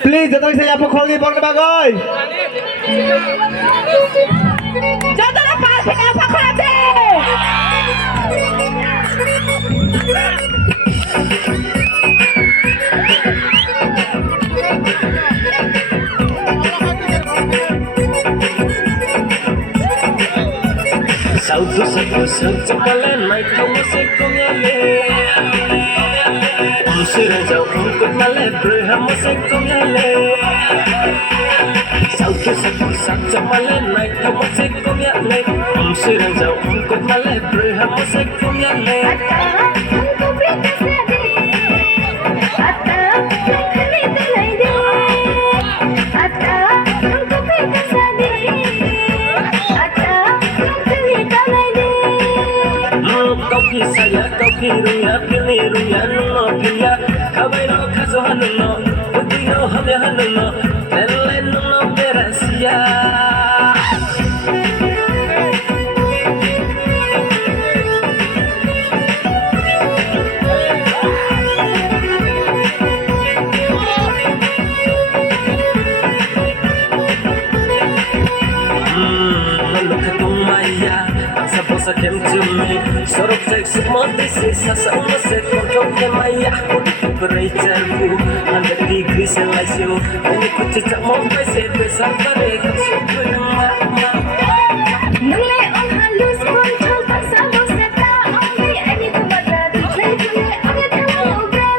Please datang saya pukul bang bagoy. Jangan lepas apa kerja. Sautu malam naik kamu sekongale. Usir jauh untuk malam berham sekongale. Sautu malam naik kamu sekongale. Usir jauh untuk malam berham sekongale. Kau kiri ruya, no kiriya, kau bayar kaso hanuno, udiyo hamya hanuno, tele no berasia. Sa kem to me sort of takes more this is as a se control ke maya operator ku and the degree se la yo ni kuch ta mo paise pesa kare ka super ma Nule on halus control pasa mo seta only any to mata play play on the telegram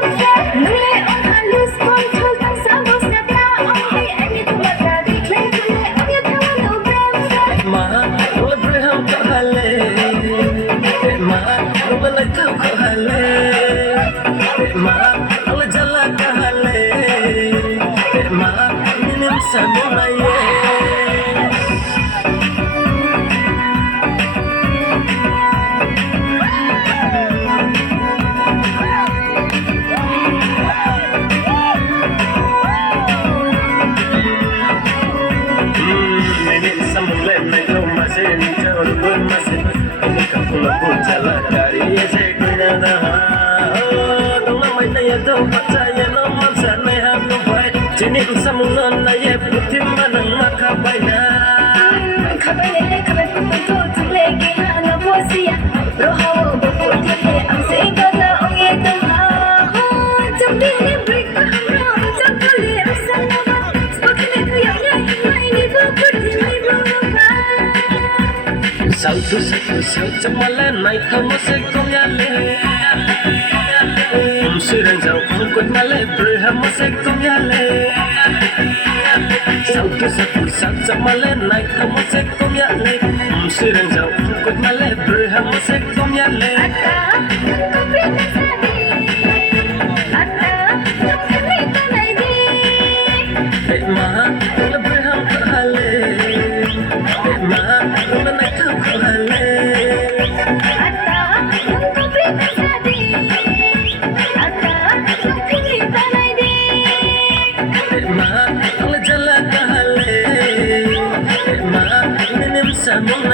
Nule on halus control pasa mo seta only any to mata play play on the telegram ma Abraham ka hale ma wala ka hale ma ala jala ka hale ma minim sa mo ye Jini usamungan na ye putim manang makabay na Kabay na kabay pupunto tulege na poesía Rohawo buputi ang siga na ang itong hahon Jambi ni break pa hamro Jambi ang salamat Spoken ito yung hindi ko puti ni bumaba Sautu malam naik kamu sekongale Sirang jauh kungkut malam berham sekongale Sautu malam naik kamu sekongale Sirang jauh kungkut malam berham sekongale Sama